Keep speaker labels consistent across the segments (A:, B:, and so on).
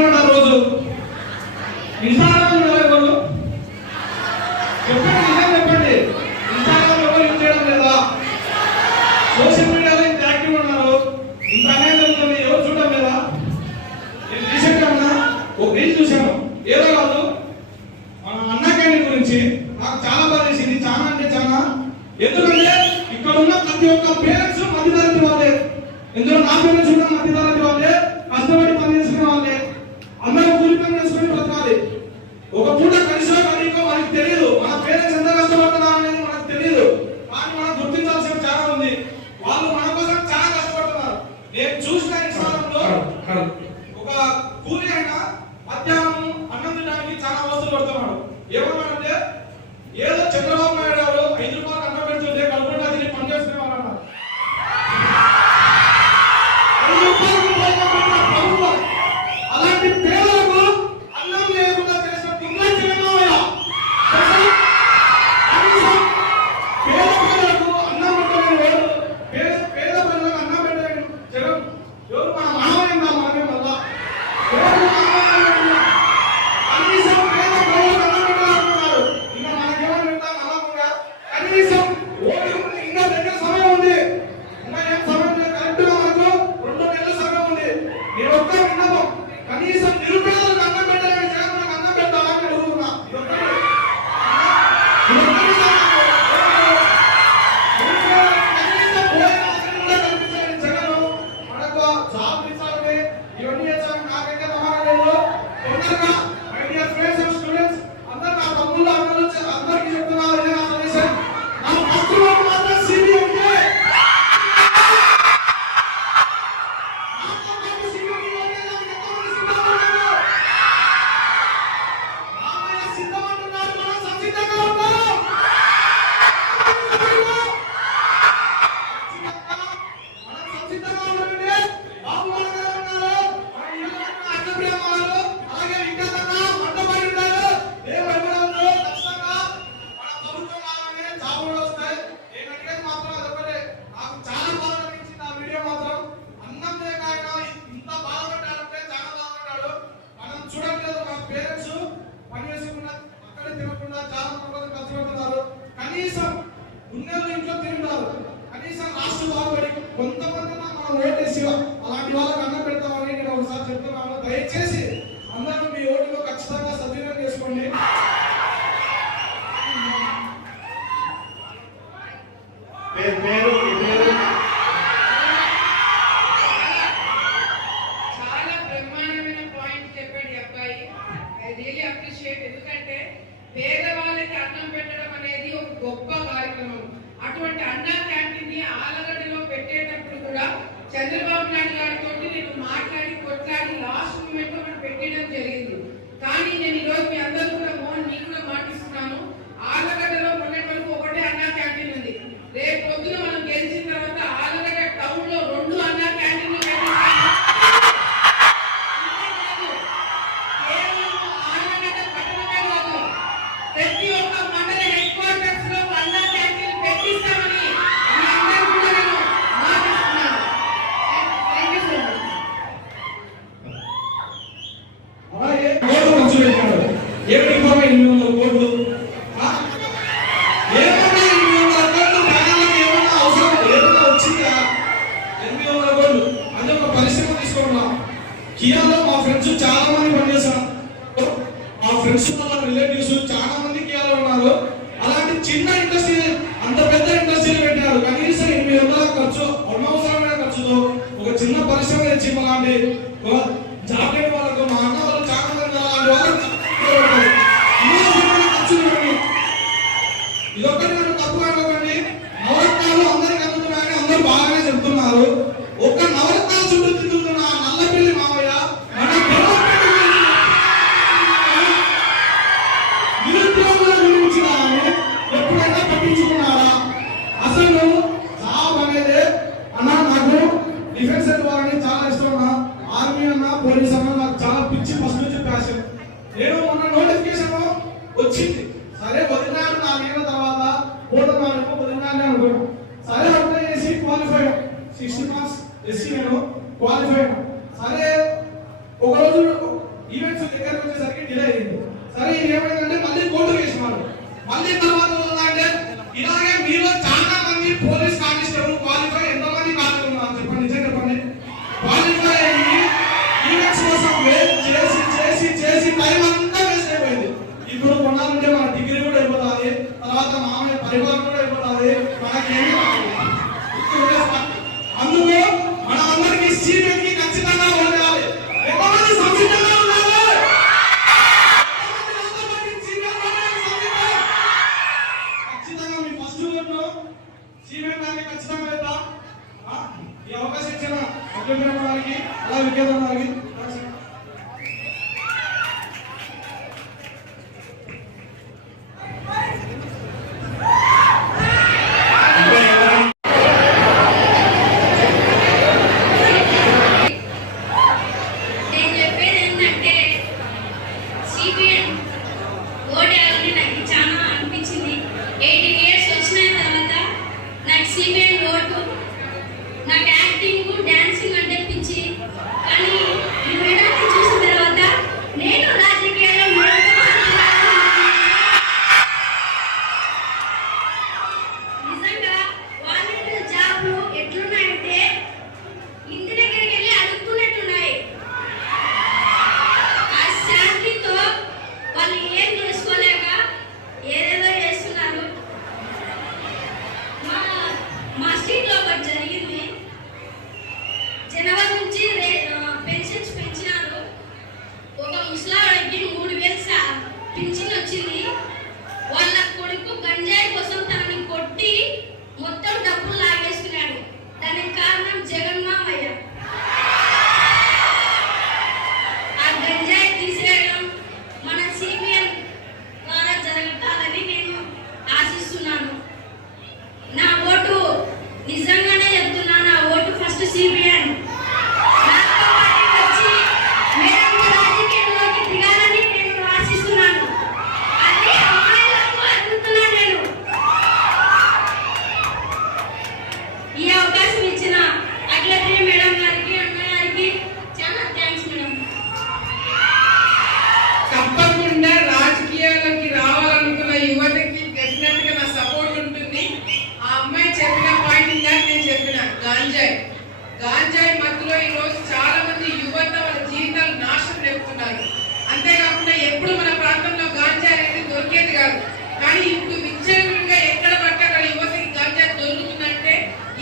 A: Active కనీసం
B: 西边 చేశారు కానీ ఇప్పుడు
C: విచ్చేరుగా ఎక్కడ పట్టాక యువతకి గంజా దొరుకుతుందంటే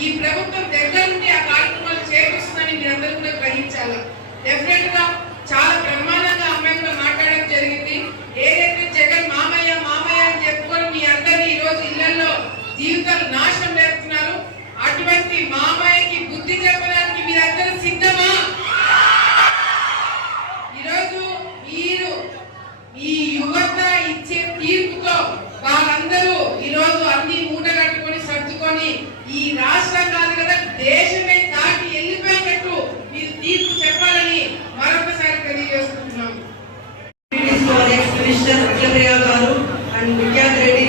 C: ఈ ప్రభుత్వం దగ్గర నుండి ఆ కార్యక్రమాలు చేపిస్తుందని మీరందరూ కూడా గ్రహించాలి. డెఫినెట్గా చాలా బ్రహ్మాండంగా అమ్మాయితో మాట్లాడడం జరిగింది. ఏదైతే జగన్ మామయ్య మామయ్య అని చెప్పుకొని మీ అందరినీ ఈ రోజు ఇళ్ళలో జీవితాలు నాశనం చేస్తున్నారు. అటువంటి మామయ్యకి బుద్ధి చెప్పడానికి మీరందరూ సిద్ధమా?
D: Satya Satyapriya and
B: Vikhyat Reddy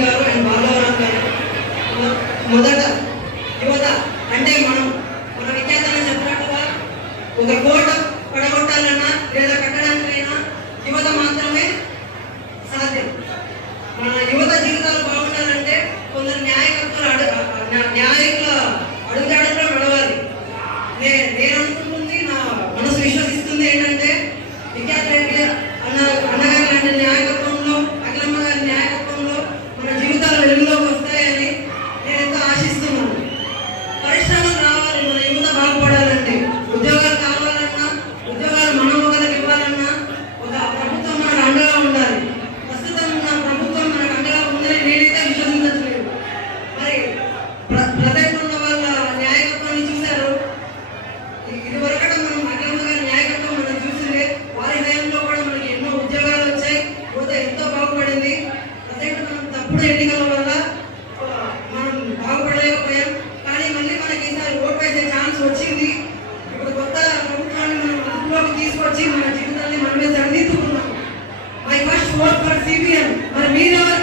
B: bien. Mira,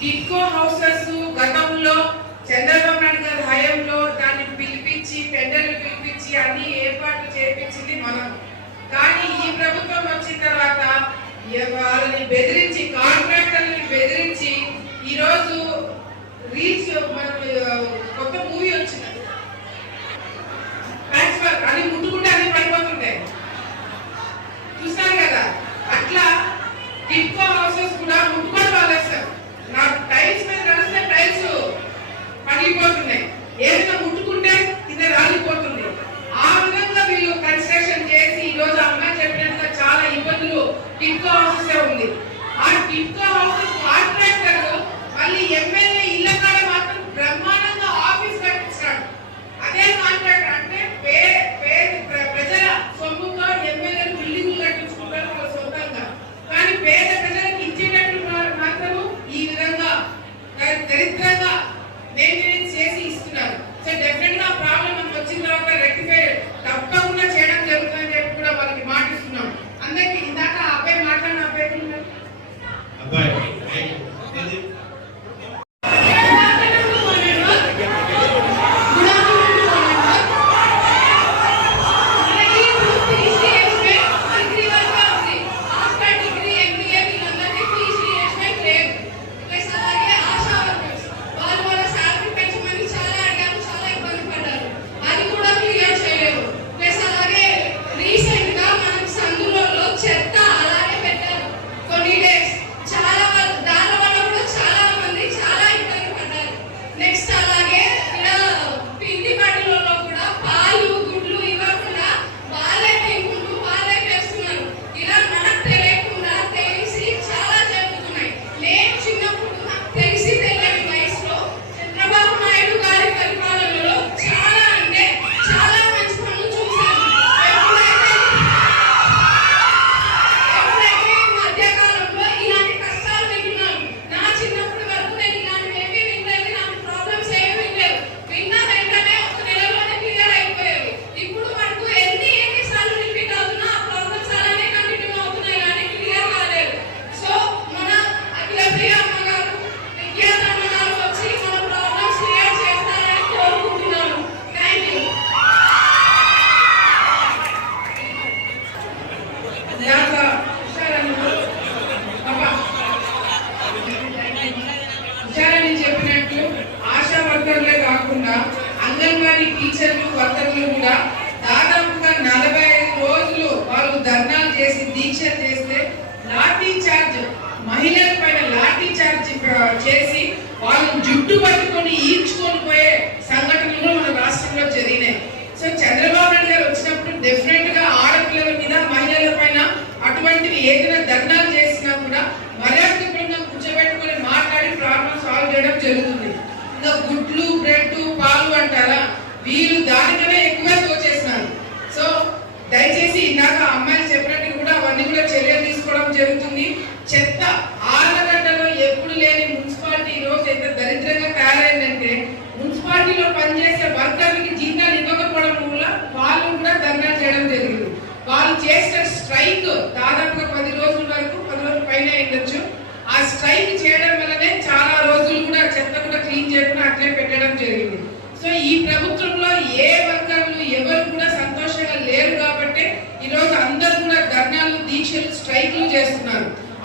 B: TIDCO houses గతంలో చంద్రబాబు నాయుడు గారి హయాంలో దాన్ని పిలిపించి టెండర్లు పిలిపించి అన్ని ఏర్పాట్లు చేపించింది మనం. కానీ ఈ ప్రభుత్వం వచ్చిన తర్వాత వాళ్ళని బెదిరించి కాంట్రాక్టర్ని బెదిరించి ఈరోజు రీచ్ మనం పగిలిపోతున్నాయి ఏదైనా ముట్టుకుంటే ఇదే రాలిపోతుంది.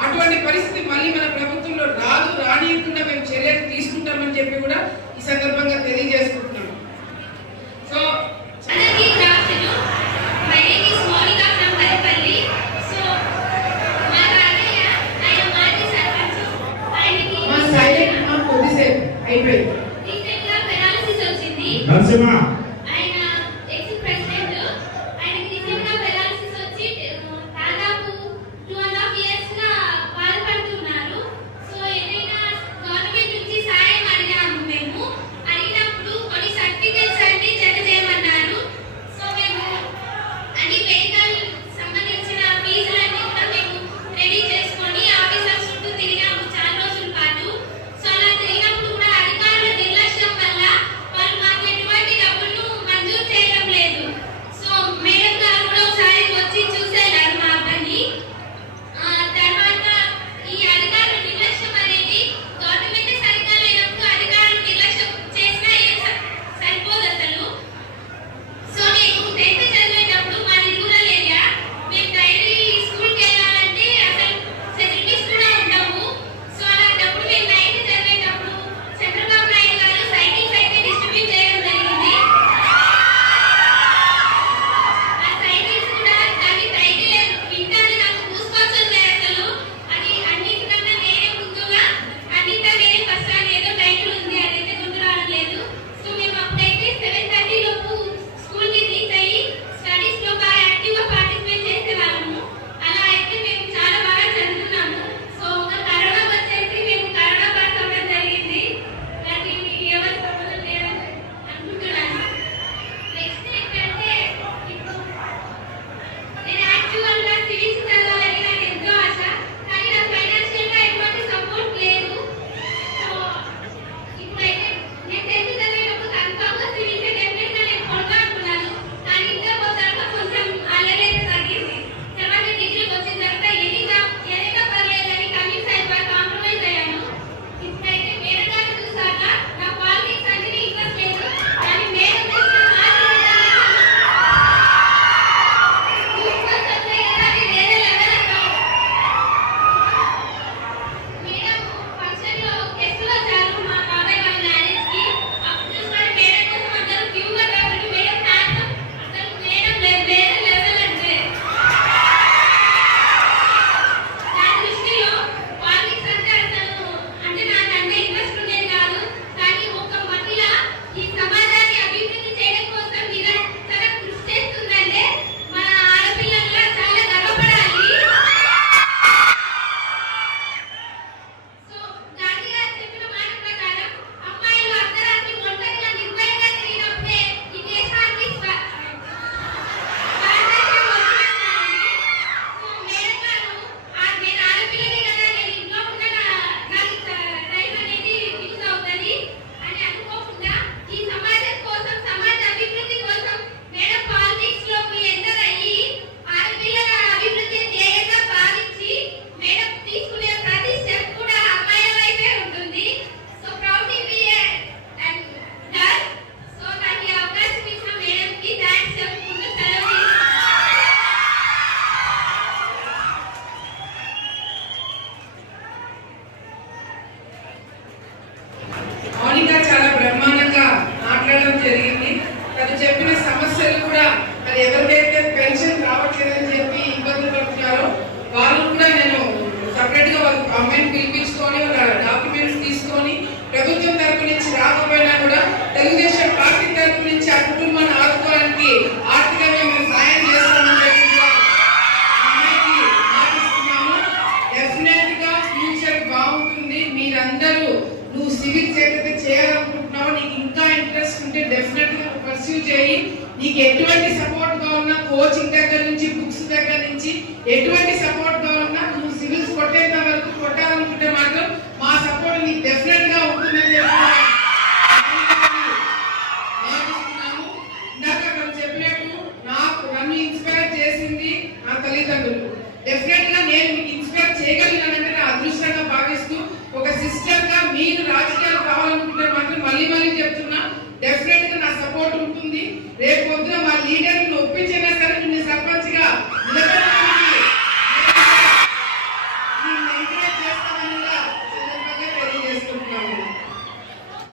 B: అటువంటి పరిస్థితి మళ్ళీ మన ప్రభుత్వంలో రాదు రానియకుండా మేము చర్యలు తీసుకుంటామని చెప్పి కూడా ఈ సందర్భంగా
E: తెలియజేస్తున్నాం ఎటువంటి సపోర్ట్